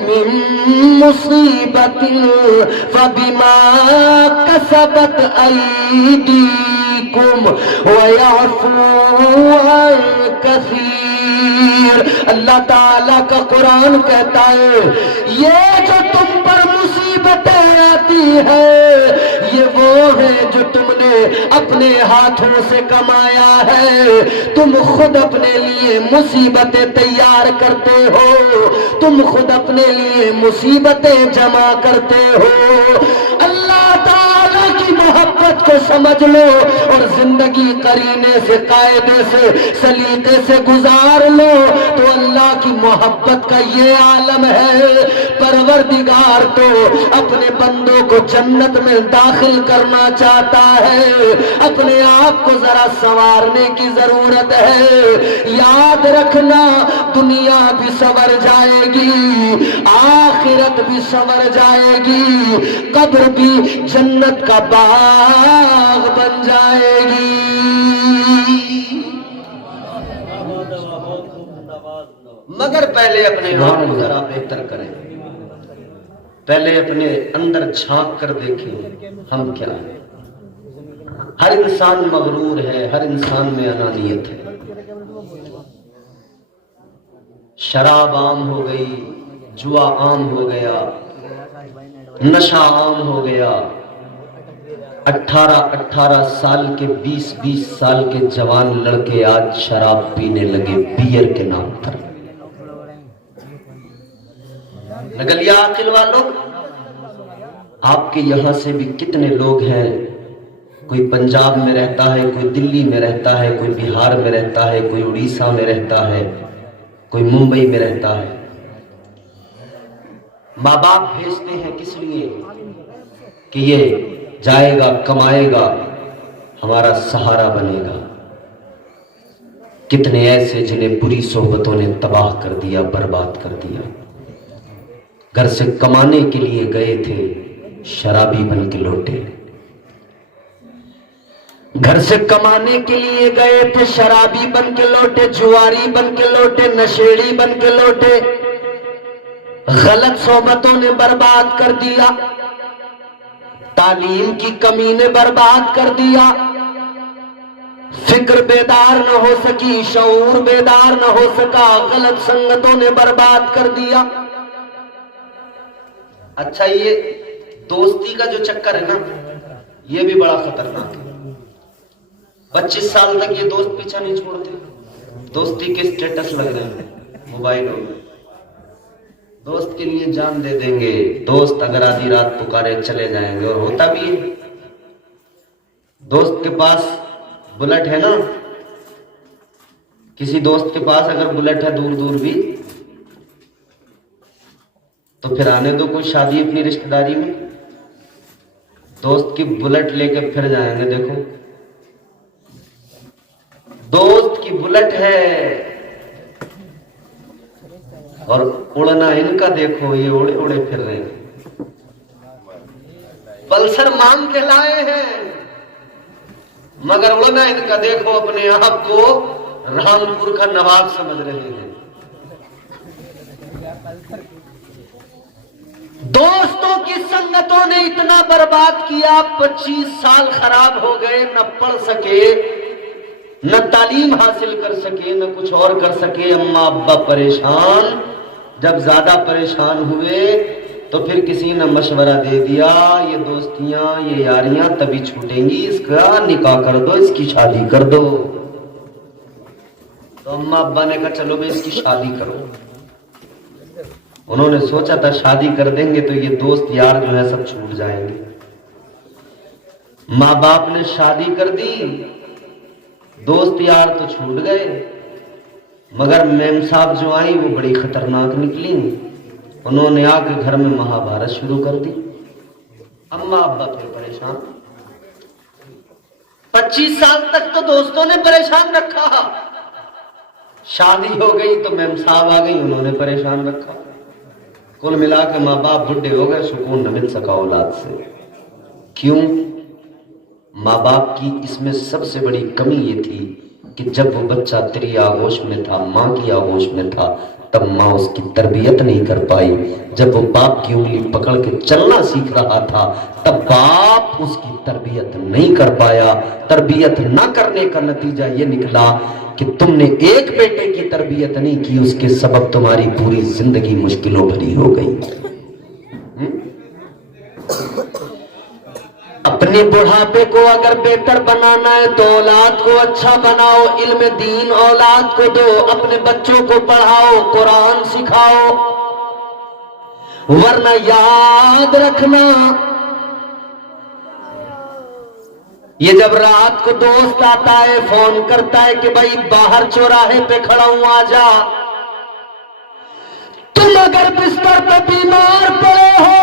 من مصیبت فبما کسبت ایدیکم ویعفو عن کثیر. اللہ تعالیٰ کا قرآن کہتا ہے یہ جو تم پر مصیبتیں آتی ہے یہ وہ ہے جو تم نے اپنے ہاتھوں سے کمایا ہے. تم خود اپنے لیے مصیبتیں تیار کرتے ہو, تم خود اپنے لیے مصیبتیں جمع کرتے ہو. اللہ تعالی کی محبت کو سمجھ لو اور زندگی قرینے سے قاعدے سے سلیقے سے گزار لو تو اللہ کی محبت کا یہ عالم ہے. پروردگار تو اپنے بندوں کو جنت میں داخل کرنا چاہتا ہے, اپنے آپ کو ذرا سنوارنے کی ضرورت ہے. یاد رکھنا دنیا بھی سنور جائے گی, آخرت بھی سنور جائے گی, قبر بھی جنت کا باغ بن جائے گی. مگر پہلے اپنے آپ کو ذرا بہتر کریں, پہلے اپنے اندر جھانک کر دیکھیں ہم کیا ہیں. ہر انسان مغرور ہے, ہر انسان میں انانیت ہے. شراب عام ہو گئی, جوا عام ہو گیا, نشہ عام ہو گیا. 18 سال کے 20 سال کے جوان لڑکے آج شراب پینے لگے بیئر کے نام پر. نگلیا عاقل والوں, آپ کے یہاں سے بھی کتنے لوگ ہیں, کوئی پنجاب میں رہتا ہے, کوئی دلی میں رہتا ہے, کوئی بہار میں رہتا ہے, کوئی اڑیسہ میں رہتا ہے, کوئی ممبئی میں رہتا ہے. ماں باپ بھیجتے ہیں کس لیے کہ یہ جائے گا, کمائے گا, ہمارا سہارا بنے گا. کتنے ایسے جنہیں بری صحبتوں نے تباہ کر دیا, برباد کر دیا. گھر سے کمانے کے لیے گئے تھے, شرابی بن کے لوٹے. گھر سے کمانے کے لیے گئے تھے, شرابی بن کے لوٹے, جواری بن کے لوٹے, نشیڑی بن کے لوٹے. غلط صحبتوں نے برباد کر دیا, تعلیم کی کمی نے برباد کر دیا, فکر بیدار نہ ہو سکی, شعور بیدار نہ ہو سکا, غلط سنگتوں نے برباد کر دیا. اچھا یہ دوستی کا جو چکر ہے نا یہ بھی بڑا خطرناک ہے. 25 سال تک یہ دوست پیچھا نہیں چھوڑتے, دوستی کے سٹیٹس لگ رہے ہیں موبائلوں میں, دوست کے لیے جان دے دیں گے, دوست اگر آدھی رات پکارے چلے جائیں گے. اور ہوتا بھی ہے, دوست کے پاس بلٹ ہے نا, کسی دوست کے پاس اگر بلٹ ہے دور دور بھی تو پھر آنے دو کوئی شادی اپنی رشتہ داری میں, دوست کی بلٹ لے کے پھر جائیں گے. دیکھو دوست کی بلٹ ہے اور اڑنا ان کا دیکھو, یہ اڑے اڑے پھر رہے ہیں. پلسر مانگ کے لائے ہیں مگر اڑنا ان کا دیکھو, اپنے آپ کو رامپور کا نواب سمجھ رہے ہیں. دوستوں کی سنگتوں نے اتنا برباد کیا, 25 سال خراب ہو گئے, نہ پڑھ سکے, نہ تعلیم حاصل کر سکے, نہ کچھ اور کر سکے. اماں ابا پریشان, جب زیادہ پریشان ہوئے تو پھر کسی نے مشورہ دے دیا یہ دوستیاں یہ یاریاں تبھی چھوٹیں گی, اس کا نکاح کر دو, اس کی شادی کر دو. تو اماں ابا نے کہا چلو بھائی اس کی شادی کرو. انہوں نے سوچا تھا شادی کر دیں گے تو یہ دوست یار جو ہے سب چھوٹ جائیں گے. ماں باپ نے شادی کر دی, دوست یار تو چھوٹ گئے, مگر میم صاحب جو آئی وہ بڑی خطرناک نکلی. انہوں نے آ کے گھر میں مہابھارت شروع کر دی. اماں ابا پھر پریشان, 25 سال تک تو دوستوں نے پریشان رکھا, شادی ہو گئی تو میم صاحب آ گئی, انہوں نے پریشان رکھا. کل ملا کے ماں باپ بڈھے ہو گئے, سکون نہ مل سکا اولاد سے. کیوں؟ ماں باپ کی اس میں سب سے بڑی کمی یہ تھی کہ جب وہ بچہ تیری آغوش میں تھا، ماں کی آغوش میں تھا، تب ماں اس کی تربیت نہیں کر پائی. جب وہ باپ کی انگلی پکڑ کے چلنا سیکھ رہا تھا تب باپ اس کی تربیت نہیں کر پایا. تربیت نہ کرنے کا نتیجہ یہ نکلا کہ تم نے ایک بیٹے کی تربیت نہیں کی، اس کے سبب تمہاری پوری زندگی مشکلوں بھری ہو گئی. اپنے بڑھاپے کو اگر بہتر بنانا ہے تو اولاد کو اچھا بناؤ، علم دین اولاد کو دو، اپنے بچوں کو پڑھاؤ، قرآن سکھاؤ. ورنہ یاد رکھنا، یہ جب رات کو دوست آتا ہے فون کرتا ہے کہ بھائی باہر چوراہے پہ کھڑا ہوں آ جا، تم اگر بستر پہ بیمار پڑے ہو،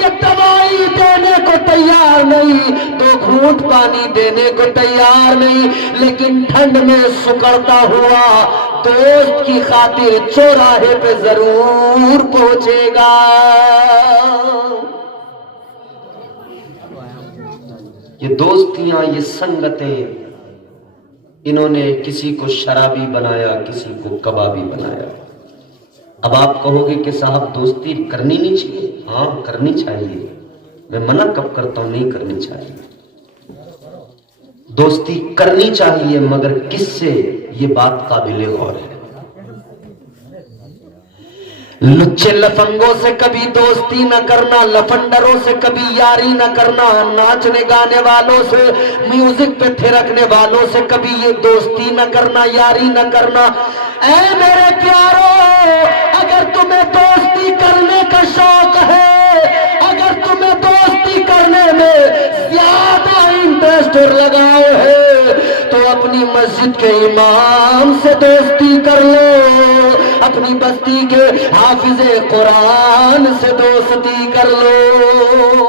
یہ دوائی دینے کو تیار نہیں، تو گھونٹ پانی دینے کو تیار نہیں، لیکن ٹھنڈ میں سکڑتا ہوا دوست کی خاطر چوراہے پہ ضرور پہنچے گا. یہ دوستیاں، یہ سنگتیں، انہوں نے کسی کو شرابی بنایا، کسی کو کبابی بنایا. اب آپ کہو گے کہ صاحب دوستی کرنی نہیں چاہیے. ہاں کرنی چاہیے، میں منع کب کرتا ہوں؟ نہیں کرنی چاہیے. دوستی کرنی چاہیے مگر کس سے، یہ بات قابل غور ہے. لچے لفنگوں سے کبھی دوستی نہ کرنا، لفنڈروں سے کبھی یاری نہ کرنا، ناچنے گانے والوں سے، میوزک پہ تھرکنے والوں سے کبھی یہ دوستی نہ کرنا، یاری نہ کرنا. اے میرے پیارو، اگر تمہیں دوستی کرنے کا شوق ہے، اگر تمہیں دوستی کرنے میں زیادہ انٹرسٹ لگاؤ ہے، تو اپنی مسجد کے امام سے دوستی کر لو، اپنی بستی کے حافظ قرآن سے دوستی کر لو.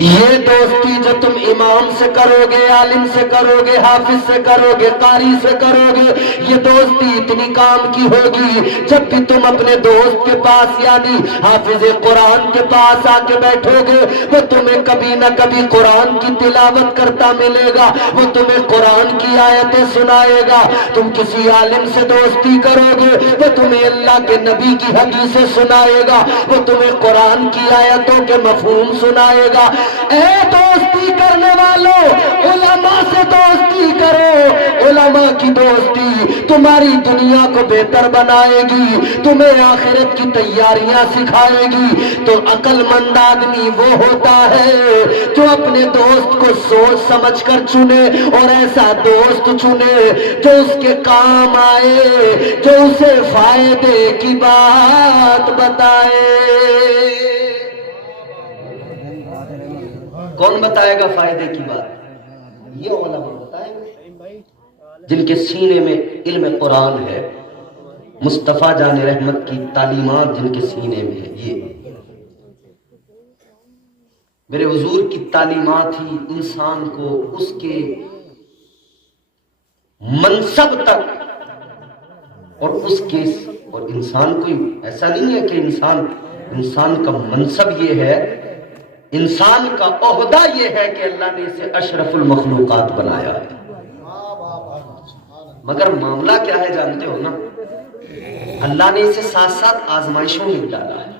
یہ دوستی جو تم امام سے کرو گے، عالم سے کرو گے، حافظ سے کرو گے، قاری سے کرو گے، یہ دوستی اتنی کام کی ہوگی. جب بھی تم اپنے دوست کے پاس یعنی حافظ قرآن کے پاس آ کے بیٹھو گے، وہ تمہیں کبھی نہ کبھی قرآن کی تلاوت کرتا ملے گا، وہ تمہیں قرآن کی آیتیں سنائے گا. تم کسی عالم سے دوستی کرو گے، وہ تمہیں اللہ کے نبی کی حدیثیں سنائے گا، وہ تمہیں قرآن کی آیتوں کے مفہوم سنائے گا. اے دوستی کرنے والوں، علماء سے دوستی کرو. علماء کی دوستی تمہاری دنیا کو بہتر بنائے گی، تمہیں آخرت کی تیاریاں سکھائے گی. تو عقل مند آدمی وہ ہوتا ہے جو اپنے دوست کو سوچ سمجھ کر چنے، اور ایسا دوست چنے جو اس کے کام آئے، جو اسے فائدے کی بات بتائے. کون بتائے گا فائدے کی بات؟ یہ علماء بتائیں گے جن کے سینے میں علم قرآن ہے، مصطفیٰ جان رحمت کی تعلیمات جن کے سینے میں ہے. یہ میرے حضور کی تعلیمات ہی انسان کو اس کے منصب تک اور انسان کوئی ایسا نہیں ہے کہ انسان کا منصب یہ ہے، انسان کا عہدہ یہ ہے کہ اللہ نے اسے اشرف المخلوقات بنایا ہے. مگر معاملہ کیا ہے جانتے ہو نا؟ اللہ نے اسے ساتھ ساتھ آزمائشوں میں ڈالا ہے.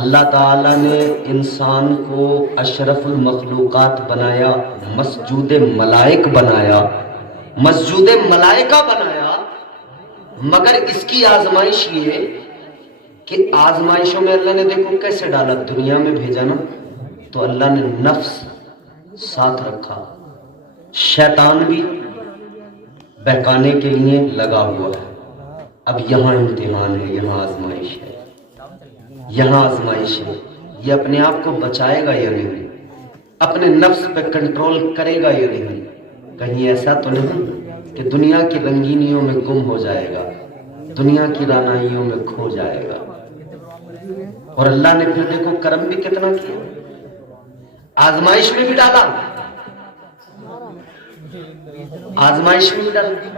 اللہ تعالیٰ نے انسان کو اشرف المخلوقات بنایا، مسجود ملائک بنایا، مسجود ملائکہ بنایا. مگر اس کی آزمائش یہ کہ آزمائشوں میں اللہ نے دیکھو کیسے ڈالا، دنیا میں بھیجا نا تو اللہ نے نفس ساتھ رکھا، شیطان بھی بہکانے کے لیے لگا ہوا ہے. اب یہاں امتحان ہے، یہاں آزمائش ہے، یہاں آزمائش ہے. یہ اپنے آپ کو بچائے گا یا نہیں، اپنے نفس پہ کنٹرول کرے گا یا نہیں. کہیں ایسا تو نہیں کہ دنیا کی رنگینیوں میں گم ہو جائے گا، دنیا کی رانائیوں میں کھو جائے گا. اور اللہ نے پھر دیکھو کرم بھی کتنا کیا، آزمائش میں بھی ڈالا، آزمائش میں بھی ڈالا.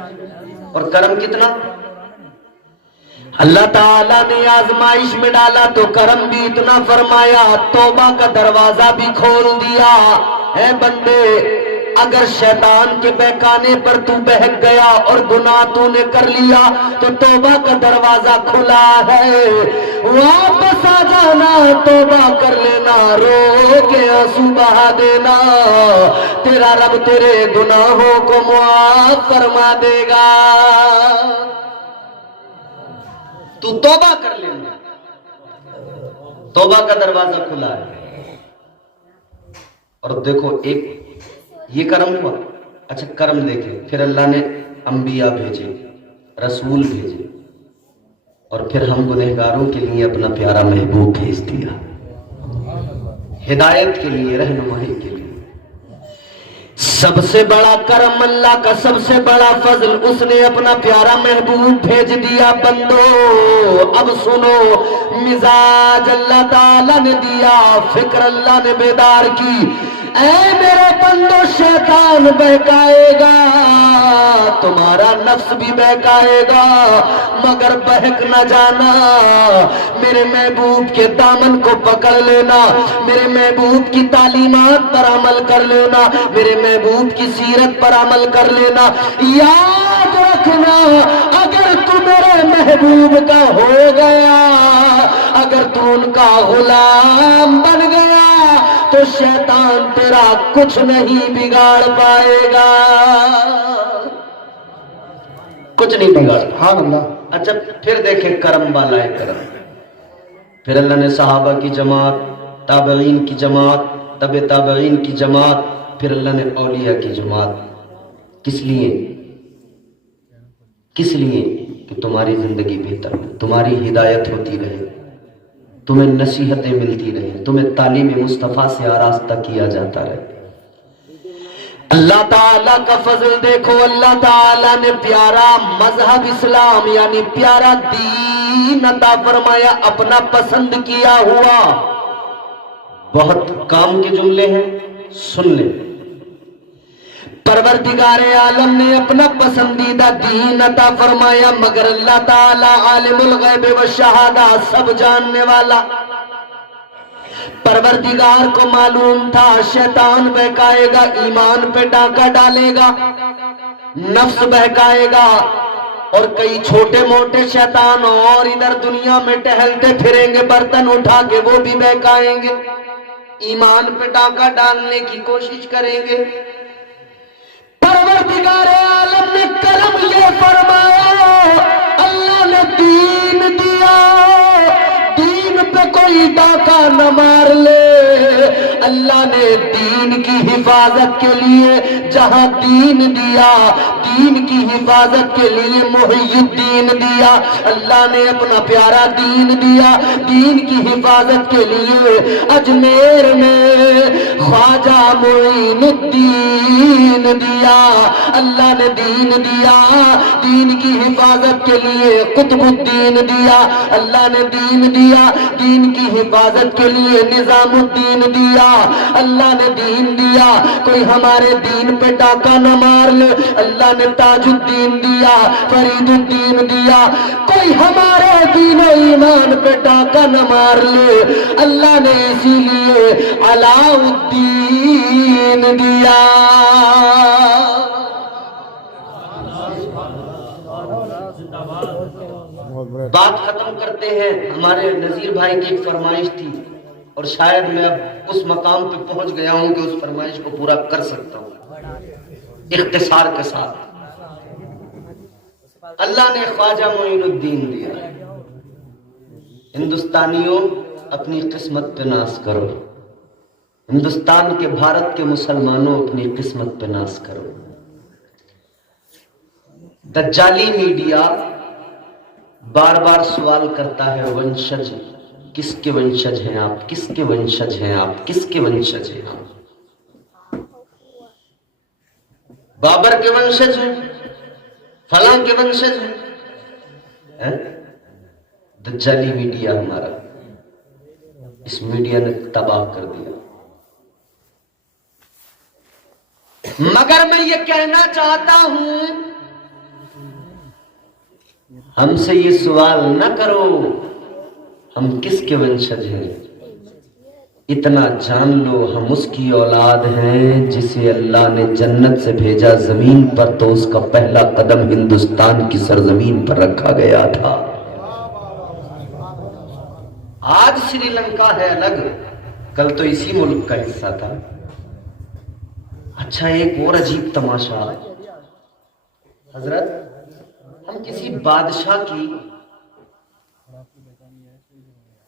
اور کرم کتنا، اللہ تعالیٰ نے آزمائش میں ڈالا تو کرم بھی اتنا فرمایا، توبہ کا دروازہ بھی کھول دیا. اے بندے اگر شیطان کے بہکانے پر تو بہک گیا اور گناہ تو نے کر لیا تو توبہ کا دروازہ کھلا ہے، واپس آ جانا، توبہ کر لینا، رو کے آنسو بہا دینا، تیرا رب تیرے گناہوں کو معاف فرما دے گا۔ تو توبہ کر لینا، توبہ کا دروازہ کھلا ہے۔ اور دیکھو ایک یہ کرم ہوا، اچھا کرم دیکھیں، پھر اللہ نے انبیاء بھیجے، رسول بھیجے، اور پھر ہم گنہگاروں کے لیے اپنا پیارا محبوب بھیج دیا، ہدایت کے لیے، رہنمائی کے لیے۔ سب سے بڑا کرم، اللہ کا سب سے بڑا فضل، اس نے اپنا پیارا محبوب بھیج دیا۔ بندو اب سنو، مزاج اللہ تعالیٰ نے دیا، فکر اللہ نے بیدار کی۔ اے میرے بندو، شیطان بہکائے گا، تمہارا نفس بھی بہکائے گا، مگر بہک نہ جانا، میرے محبوب کے دامن کو پکڑ لینا، میرے محبوب کی تعلیمات پر عمل کر لینا، میرے محبوب کی سیرت پر عمل کر لینا۔ یاد رکھنا، اگر تو میرے محبوب کا ہو گیا، اگر تو ان کا غلام بن گیا، تو شیطان تیرا کچھ نہیں بگاڑ پائے گا، کچھ نہیں بگاڑ۔ سبحان اللہ۔ اچھا پھر دیکھیں کرم بالائے کرم، پھر اللہ نے صحابہ کی جماعت، تابعین کی جماعت، تبع تابعین کی جماعت، پھر اللہ نے اولیاء کی جماعت۔ کس لیے؟ کس لیے؟ کہ تمہاری زندگی بہتر ہو، تمہاری ہدایت ہوتی رہے، تمہیں نصیحتیں ملتی رہیں، تمہیں تعلیم مصطفیٰ سے آراستہ کیا جاتا رہے۔ اللہ تعالیٰ کا فضل دیکھو، اللہ تعالیٰ نے پیارا مذہب اسلام یعنی پیارا دین عطا فرمایا، اپنا پسند کیا ہوا۔ بہت کام کے جملے ہیں، سن لیں۔ پروردگار عالم نے اپنا پسندیدہ دین عطا فرمایا، مگر اللہ تعالیٰ عالم الغیب والشہادہ، سب جاننے والا، پروردگار کو معلوم تھا شیطان بہکائے گا، ایمان پہ ڈاکہ ڈالے گا، نفس بہکائے گا، اور کئی چھوٹے موٹے شیطان اور ادھر دنیا میں ٹہلتے پھریں گے، برتن اٹھا کے وہ بھی بہکائیں گے، ایمان پہ ڈاکہ ڈالنے کی کوشش کریں گے۔ پروردگار عالم نے کرم یہ فرمایا، اللہ نے دین دیا، دین پہ کوئی ڈاکہ نہ مار لے۔ اللہ نے دین کی حفاظت کے لیے جہاں دین دیا، دین کی حفاظت کے لیے محی الدین دیا، اللہ نے اپنا پیارا دین دیا، دین کی حفاظت کے لیے اجمیر میں خواجہ معین الدین دیا، اللہ نے دین دیا، دین کی حفاظت کے لیے قطب الدین دیا، اللہ نے دین دیا، دین کی حفاظت کے لیے نظام الدین دیا، اللہ نے دین دیا، کوئی ہمارے دین پہ ڈاکہ نہ مار لے، اللہ نے تاج الدین دیا، فرید الدین دیا، کوئی ہمارے دین و ایمان پہ ڈاکہ نہ مار لے، اللہ نے اسی لیے علاء الدین دیا۔ بات ختم کرتے ہیں، ہمارے نذیر بھائی کی ایک فرمائش تھی، اور شاید میں اب اس مقام پہ پہنچ گیا ہوں کہ اس فرمائش کو پورا کر سکتا ہوں اختصار کے ساتھ۔ اللہ نے خواجہ معین الدین دیا۔ ہندوستانیوں اپنی قسمت پہ ناز کرو، ہندوستان کے بھارت کے مسلمانوں اپنی قسمت پہ ناز کرو۔ دجالی میڈیا بار بار سوال کرتا ہے، ونشج کس کے ونشج ہیں آپ، کس کے ونشج ہیں آپ، کس کے ونشج ہیں آپ؟ بابر کے ونشج ہیں، فلاں کے ونشج ہیں۔ دجالی میڈیا ہمارا، اس میڈیا نے تباہ کر دیا۔ مگر میں یہ کہنا چاہتا ہوں، ہم سے یہ سوال نہ کرو ہم کس کے ونشج ہیں، اتنا جان لو ہم اس کی اولاد ہیں جسے اللہ نے جنت سے بھیجا زمین پر تو اس کا پہلا قدم ہندوستان کی سرزمین پر رکھا گیا تھا۔ آج سری لنکا ہے الگ، کل تو اسی ملک کا حصہ تھا۔ اچھا ایک اور عجیب تماشا، حضرت ہم کسی بادشاہ کی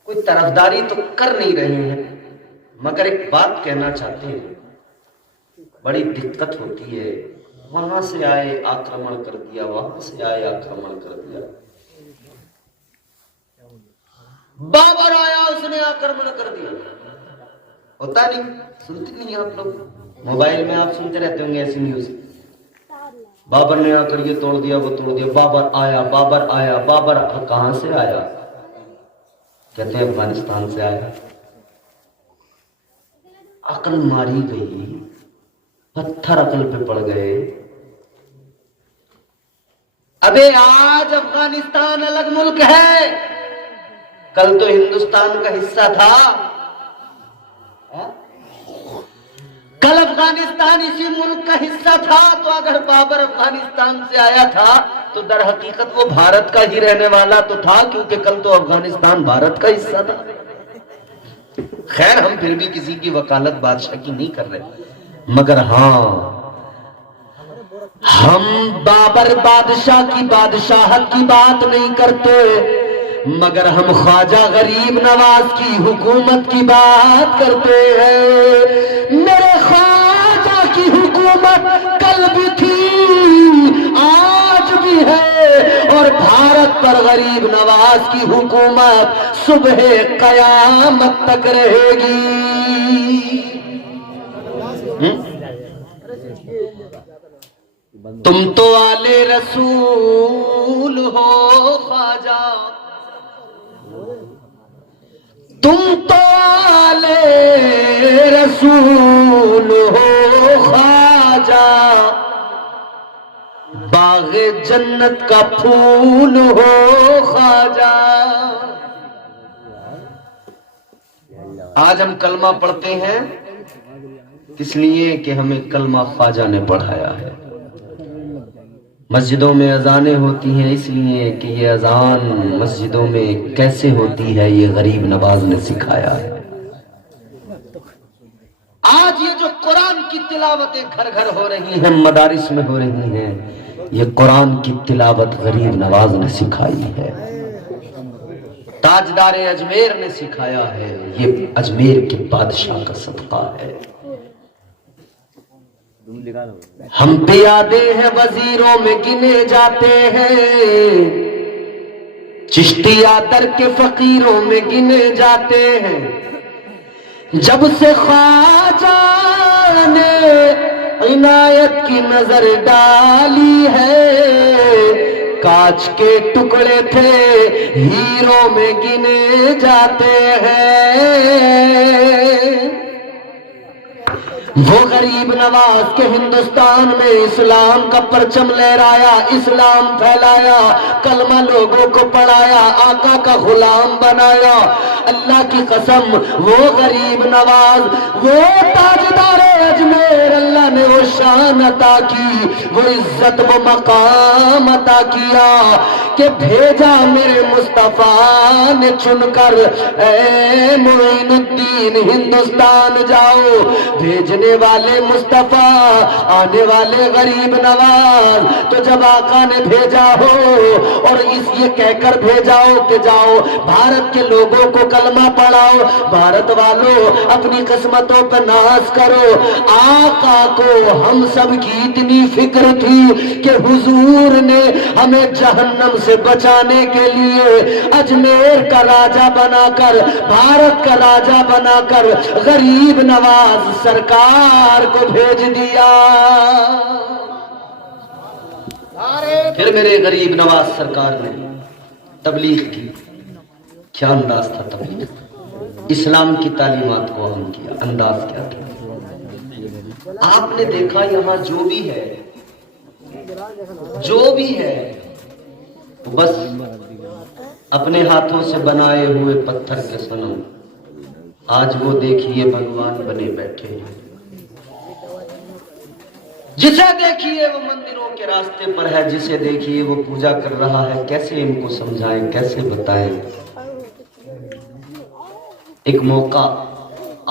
کوئی طرفداری تو کر نہیں رہے ہیں، مگر ایک بات کہنا چاہتے ہیں، بڑی دقت ہوتی ہے، وہاں سے آئے آکرمن کر دیا، وہاں سے آئے آکرمن کر دیا، بابر آیا اس نے آکرمن کر دیا، ہوتا نہیں، سنتے نہیں آپ لوگ، موبائل میں آپ سنتے رہتے ہوں گے ایسی نیوز، بابر نے آ کر یہ توڑ دیا وہ توڑ دیا، بابر آیا بابر آیا، بابر کہاں سے آیا؟ کہتے ہیں افغانستان سے آیا۔ عقل ماری گئی، پتھر عقل پہ پڑ گئے۔ ابے آج افغانستان الگ ملک ہے، کل تو ہندوستان کا حصہ تھا، کل افغانستان اسی ملک کا حصہ تھا، تو اگر بابر افغانستان سے آیا تھا تو در حقیقت وہ بھارت کا ہی رہنے والا تو تھا، کیونکہ کل تو افغانستان بھارت کا حصہ تھا۔ خیر ہم پھر بھی کسی کی وکالت بادشاہ کی نہیں کر رہے، مگر ہاں ہم بابر بادشاہ کی بادشاہت کی بات نہیں کرتے، مگر ہم خواجہ غریب نواز کی حکومت کی بات کرتے ہیں۔ میرے خواجہ کی حکومت کل بھی تھی، آج بھی ہے، اور بھارت پر غریب نواز کی حکومت صبح قیامت تک رہے گی۔ تم تو آلے رسول ہو خواجہ، تم تو آلے رسول ہو خواجہ، باغ جنت کا پھول ہو خواجہ۔ آج ہم کلمہ پڑھتے ہیں اس لیے کہ ہمیں کلمہ خواجہ نے پڑھایا ہے، مسجدوں میں اذانیں ہوتی ہیں اس لیے کہ یہ اذان مسجدوں میں کیسے ہوتی ہے یہ غریب نواز نے سکھایا ہے۔ آج یہ جو قرآن کی تلاوتیں گھر گھر ہو رہی ہیں، مدارس میں ہو رہی ہیں، یہ قرآن کی تلاوت غریب نواز نے سکھائی ہے، تاجدار اجمیر نے سکھایا ہے، یہ اجمیر کے بادشاہ کا صدقہ ہے۔ ہم پیادے ہیں وزیروں میں گنے جاتے ہیں، چشتیہ در کے فقیروں میں گنے جاتے ہیں، جب سے خواجہ نے عنایت کی نظر ڈالی ہے، کاچ کے ٹکڑے تھے ہیروں میں گنے جاتے ہیں۔ وہ غریب نواز کے ہندوستان میں اسلام کا پرچم لہرایا، اسلام پھیلایا، کلمہ لوگوں کو پڑھایا، آقا کا غلام بنایا۔ اللہ کی قسم وہ غریب نواز، وہ تاجدار اجمیر، اللہ نے وہ شان عطا کی، وہ عزت و مقام عطا کیا کہ بھیجا میرے مصطفیٰ نے چن کر، اے معین الدین ہندوستان جاؤ، بھیجنے والے مصطفیٰ، آنے والے غریب نواز۔ تو جب آقا نے بھیجا ہو اور اس یہ کہہ کر بھیجا ہو کہ جاؤ بھارت کے لوگوں کو کلمہ پڑھاؤ، بھارت والوں اپنی قسمتوں پر ناز کرو، آقا کو ہم سب کی اتنی فکر تھی کہ حضور نے ہمیں جہنم سے بچانے کے لیے اجمیر کا راجہ بنا کر، بھارت کا راجہ بنا کر غریب نواز سرکار کو بھیج دیا۔ پھر میرے غریب نواز سرکار نے تبلیغ کی، کیا انداز تھا تبلیغ، اسلام کی تعلیمات کو اہم کیا، انداز کیا تھا۔ آپ نے دیکھا یہاں جو بھی ہے بس اپنے ہاتھوں سے بنائے ہوئے پتھر کے صنم، آج وہ دیکھیے بھگوان بنے بیٹھے ہیں، جسے دیکھیے وہ مندروں کے راستے پر ہے، جسے دیکھیے وہ پوجا کر رہا ہے، کیسے ان کو سمجھائیں، کیسے بتائیں۔ ایک موقع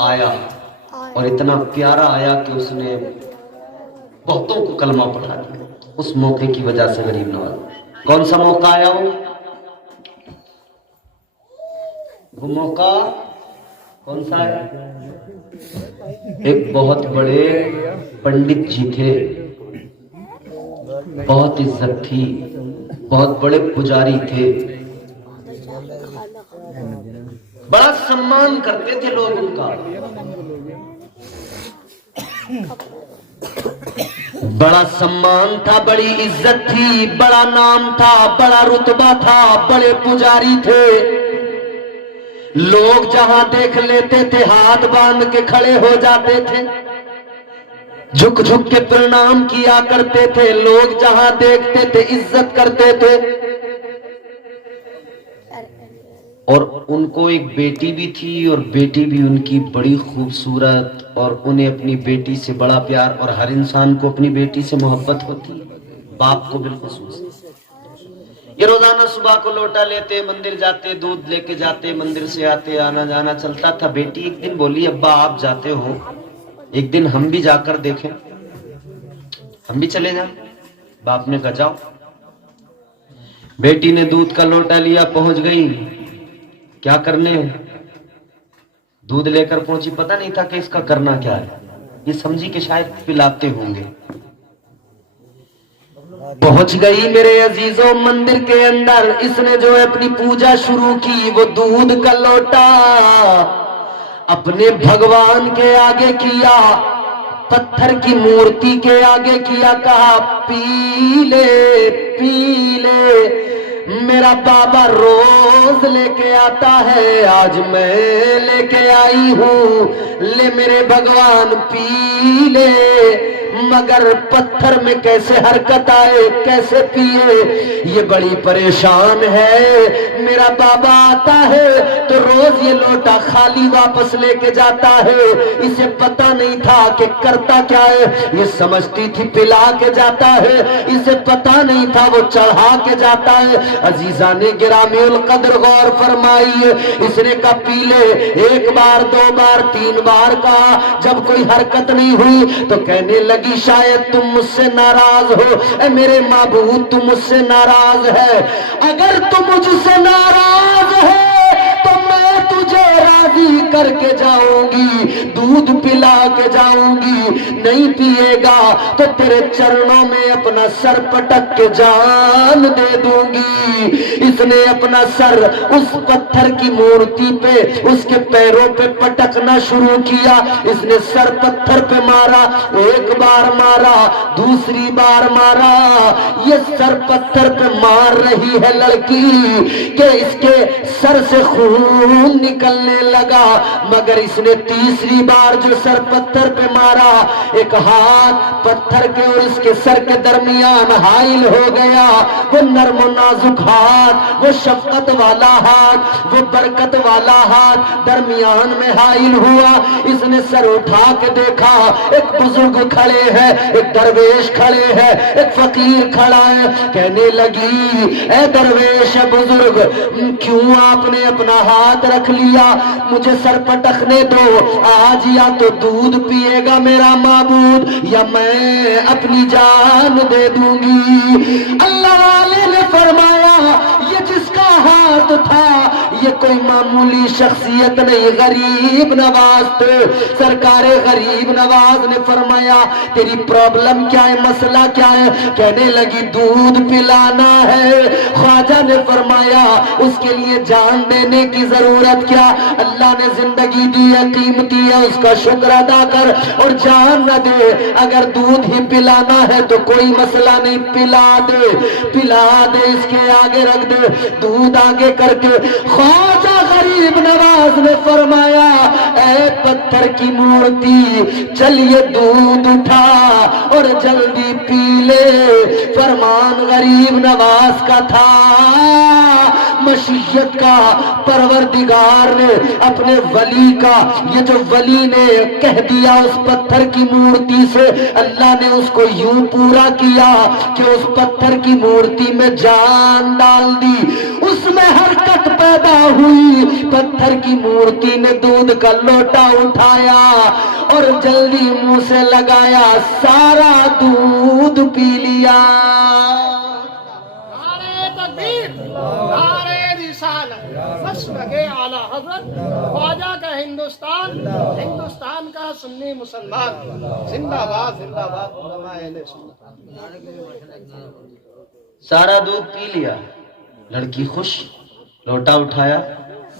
آیا اور اتنا پیارا آیا کہ اس نے بہتوں کو کلمہ پڑھا دیا، اس موقع کی وجہ سے غریب نواز۔ کون سا موقع آیا وہ موقع کون سا ہے؟ ایک بہت بڑے پنڈت جی تھے، بہت عزت تھی، بہت بڑے پجاری تھے، بڑا سمان کرتے تھے لوگ ان کا، بڑا سمان تھا، بڑی عزت تھی، بڑا نام تھا، بڑا رتبہ تھا، بڑے پجاری تھے۔ لوگ جہاں دیکھ لیتے تھے ہاتھ باندھ کے کھڑے ہو جاتے تھے، جھک جھک کے پرنام کیا کرتے تھے، لوگ جہاں دیکھتے تھے عزت کرتے تھے۔ اور ان کو ایک بیٹی بھی تھی، اور بیٹی بھی ان کی بڑی خوبصورت، اور انہیں اپنی بیٹی سے بڑا پیار، اور ہر انسان کو اپنی بیٹی سے محبت ہوتی، باپ کو بالخصوص۔ یہ روزانہ صبح کو لوٹا لیتے، مندر جاتے، دودھ لے کے جاتے، مندر سے آتے، آنا جانا چلتا تھا۔ بیٹی ایک دن بولی، ابا آپ جاتے ہو، ایک دن ہم بھی جا کر دیکھیں، ہم بھی چلے جائیں۔ باپ نے کہا جاؤ۔ بیٹی نے دودھ کا لوٹا لیا، پہنچ گئی، کیا کرنے؟ دودھ لے کر پہنچی، پتہ نہیں تھا کہ اس کا کرنا کیا ہے، یہ سمجھی کہ شاید پلاتے ہوں گے۔ پہنچ گئی میرے عزیزوں مندر کے اندر، اس نے جو اپنی پوجا شروع کی، وہ دودھ کا لوٹا اپنے بھگوان کے آگے کیا، پتھر کی مورتی کے آگے کیا، کہا پی لے پی لے، میرا بابا روز لے کے آتا ہے، آج میں لے کے آئی ہوں، لے میرے بھگوان پی لے۔ مگر پتھر میں کیسے حرکت آئے، کیسے پیے، یہ بڑی پریشان ہے۔ میرا بابا آتا ہے تو روز یہ لوٹا خالی واپس لے کے جاتا ہے، اسے پتا نہیں تھا کہ کرتا کیا ہے، یہ سمجھتی تھی پلا کے جاتا ہے، اسے پتا نہیں تھا وہ چڑھا کے جاتا ہے۔ عزیزان گرامی القدر غور فرمائیے، اس نے کہا پی لے، ایک بار دو بار تین بار کہا، جب کوئی حرکت نہیں ہوئی تو کہنے لگی شاید تم مجھ سے ناراض ہو، اے میرے معبود تم مجھ سے ناراض ہے، اگر تم مجھ سے ناراض ہے تو میں تجھے راضی کر کے جاؤں گی، دودھ پلا کے جاؤں گی، نہیں پیے گا تو تیرے چرنوں میں اپنا سر پٹک کے جان دے دوں گی۔ اس نے اپنا سر اس پتھر کی مورتی پہ، اس کے پیروں پہ پٹکنا شروع کیا، اس نے سر پتھر پہ مارا، ایک بار مارا، دوسری بار مارا، یہ سر پتھر پہ مار رہی ہے لڑکی کہ اس کے سر سے خون نکلنے لگا، مگر اس نے تیسری بار جو سر پتھر پہ مارا، ایک ہاتھ پتھر کے اور اس کے سر کے درمیان حائل ہو گیا، وہ نرم و نازک ہاتھ، وہ شفقت والا ہاتھ، وہ برکت والا ہاتھ درمیان میں حائل ہوا۔ اس نے سر اٹھا کے دیکھا، ایک بزرگ کھڑے ہیں، ایک درویش کھڑے ہیں، ایک فقیر کھڑا ہے، کہنے لگی اے درویش اے بزرگ، کیوں آپ نے اپنا ہاتھ رکھ لیا، مجھے سر پٹکنے دو، آج یا تو دودھ پیے گا میرا معبود یا میں اپنی جان دے دوں گی۔ اللہ والے نے فرمایا یہ جس کا ہاتھ تھا یہ کوئی معمولی شخصیت نہیں، غریب نواز تھے۔ سرکار غریب نواز نے فرمایا تیری پرابلم کیا ہے، مسئلہ کیا ہے؟ کہنے لگی دودھ پلانا ہے۔ خواجہ نے فرمایا اس کے لیے جان دینے کی ضرورت کیا، اللہ نے زندگی دی ہے، قیمتی ہے، اس کا شکر ادا کر اور جان نہ دے، اگر دودھ ہی پلانا ہے تو کوئی مسئلہ نہیں، پلا دے پلا دے، اس کے آگے رکھ دے، دودھ آگے کر کے خواجہ غریب نواز نے فرمایا اے پتھر کی مورتی چل یہ دودھ اٹھا اور جلدی پی لے۔ فرمان غریب نواز کا تھا مشیت کا پروردگار نے اپنے ولی کا، یہ جو ولی نے کہہ دیا اس پتھر کی مورتی سے، اللہ نے اس کو یوں پورا کیا کہ اس پتھر کی مورتی میں جان ڈال دی، اس میں حرکت پیدا ہوئی۔ پتھر کی مورتی نے دودھ کا لوٹا اٹھایا اور جلدی منہ سے لگایا، سارا دودھ پی لیا۔ نعرہ تکبیر، نعرہ رسالت، بس لگے اعلیٰ حضرت خواجہ کا ہندوستان، ہندوستان کا سنی مسلمان، زندہ باد زندہ باد علماء اہل سنت۔ سارا دودھ پی لیا، لڑکی خوش، لوٹا اٹھایا،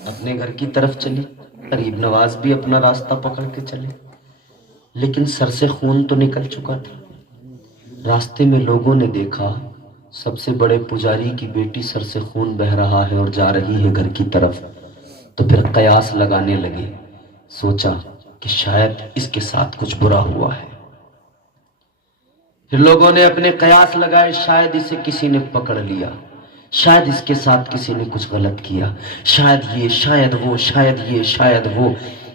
اپنے گھر کی طرف چلی۔ غریب نواز بھی اپنا راستہ پکڑ کے چلے، لیکن سر سے خون تو نکل چکا تھا۔ راستے میں لوگوں نے دیکھا سب سے بڑے پجاری کی بیٹی سر سے خون بہہ رہا ہے اور جا رہی ہے گھر کی طرف، تو پھر قیاس لگانے لگے۔ سوچا کہ شاید اس کے ساتھ کچھ برا ہوا ہے۔ پھر لوگوں نے اپنے قیاس لگائے، شاید اسے کسی نے پکڑ لیا، شاید اس کے ساتھ کسی نے کچھ غلط کیا، شاید یہ، شاید وہ، شاید یہ، شاید وہ۔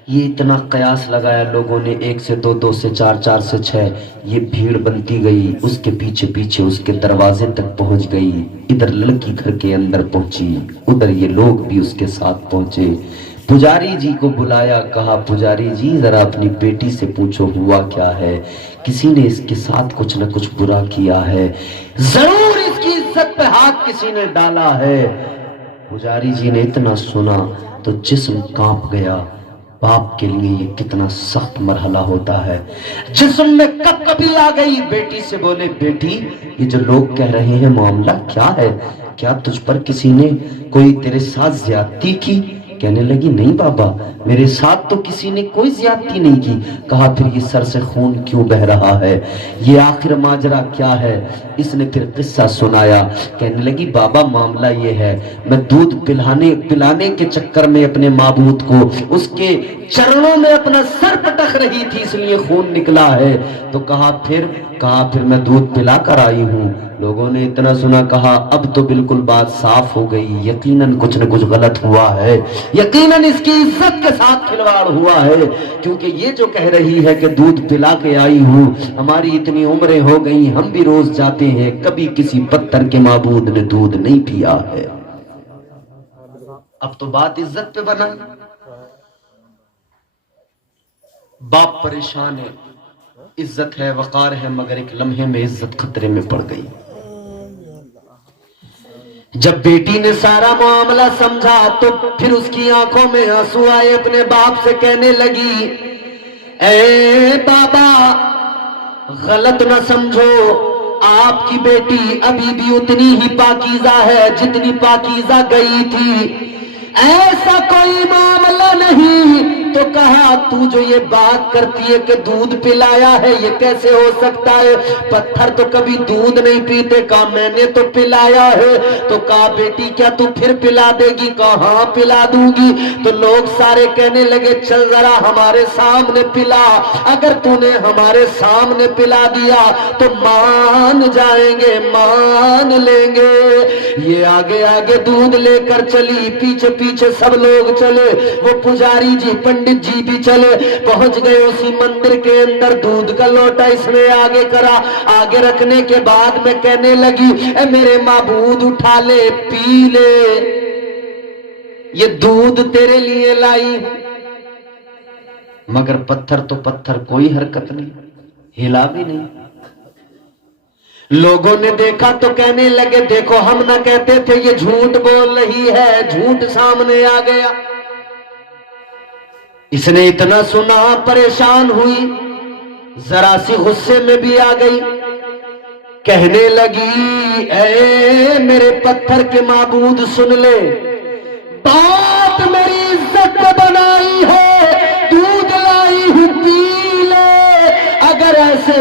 یہ اتنا قیاس لگایا لوگوں نے، 1 سے 2، 2 سے 4، 4 سے 6، یہ بھیڑ بنتی گئی، اس کے پیچھے پیچھے اس کے دروازے تک پہنچ گئی۔ ادھر لڑکی گھر کے اندر پہنچی، ادھر یہ لوگ بھی اس کے ساتھ پہنچے۔ پجاری جی کو بلایا، کہا پجاری جی ذرا اپنی بیٹی سے پوچھو ہوا کیا ہے، کسی نے اس کے ساتھ کچھ نہ کچھ برا کیا ہے، ضرور اس کی عزت پہ ہاتھ کسی نے ڈالا ہے۔ پجاری جی نے اتنا سنا تو جسم کانپ گیا۔ باپ کے لیے یہ کتنا سخت مرحلہ ہوتا ہے۔ جسم میں کب کبھی آ گئی، بیٹی سے بولے بیٹی یہ جو لوگ کہہ رہے ہیں معاملہ کیا ہے، کیا تجھ پر کسی نے کوئی تیرے ساتھ زیادتی کی؟ کہنے لگی نہیں بابا، میرے ساتھ تو کسی نے کوئی زیادتی نہیں کی۔ کہا پھر یہ سر سے خون کیوں بہ رہا ہے، یہ آخر ماجرا کیا ہے؟ اس نے پھر قصہ سنایا۔ کہنے لگی بابا معاملہ یہ ہے، میں دودھ پلانے کے چکر میں اپنے معبود کو اس کے چرنوں میں اپنا سر پٹک رہی تھی، اس لیے خون نکلا ہے۔ تو کہا پھر میں دودھ پلا کر آئی ہوں۔ لوگوں نے اتنا سنا، کہا اب تو بالکل بات صاف ہو گئی، یقیناً کچھ نہ کچھ غلط ہوا ہے، یقیناً اس کی عزت کے ساتھ کھلواڑ ہوا ہے، کیونکہ یہ جو کہہ رہی ہے کہ دودھ پلا کے آئی ہوں، ہماری اتنی عمریں ہو گئی، ہم بھی روز جاتے ہیں، کبھی کسی پتھر کے معبود نے دودھ نہیں پیا ہے۔ اب تو بات عزت پہ بنا۔ باپ پریشان ہے، عزت ہے، وقار ہے، مگر ایک لمحے میں عزت خطرے میں پڑ گئی۔ جب بیٹی نے سارا معاملہ سمجھا تو پھر اس کی آنکھوں میں آنسو آئے، اپنے باپ سے کہنے لگی اے بابا غلط نہ سمجھو، آپ کی بیٹی ابھی بھی اتنی ہی پاکیزہ ہے جتنی پاکیزہ گئی تھی، ایسا کوئی معاملہ نہیں۔ تو کہا تو جو یہ بات کرتی ہے کہ دودھ پلایا ہے یہ کیسے ہو سکتا ہے، پتھر تو کبھی دودھ نہیں پیتے۔ کہا میں نے تو پلایا ہے۔ تو کہا بیٹی کیا تو پھر پلا دے گی؟ کہا ہاں پلا دوں گی۔ تو لوگ سارے کہنے لگے چل ذرا ہمارے سامنے پلا، اگر تو نے ہمارے سامنے پلا دیا تو مان جائیں گے، مان لیں گے۔ یہ آگے آگے دودھ لے کر چلی، پیچھے پیچھے سب لوگ چلے، وہ پجاری جی پنڈت جی بھی چلے، پہنچ گئے اسی مندر کے اندر۔ دودھ کا لوٹا اس نے آگے کرا، آگے رکھنے کے بعد میں کہنے لگی اے میرے معبود اٹھا لے پی لے، یہ دودھ تیرے لیے لائی۔ مگر پتھر تو پتھر، کوئی حرکت نہیں، ہلا بھی نہیں۔ لوگوں نے دیکھا تو کہنے لگے دیکھو ہم نہ کہتے تھے یہ جھوٹ بول رہی ہے، جھوٹ سامنے آ گیا۔ اس نے اتنا سنا، پریشان ہوئی، ذرا سی غصے میں بھی آ گئی، کہنے لگی اے میرے پتھر کے معبود سن لے، بات میری عزت پہ بنائی ہے، دودھ لائی ہوں پی لے، اگر ایسے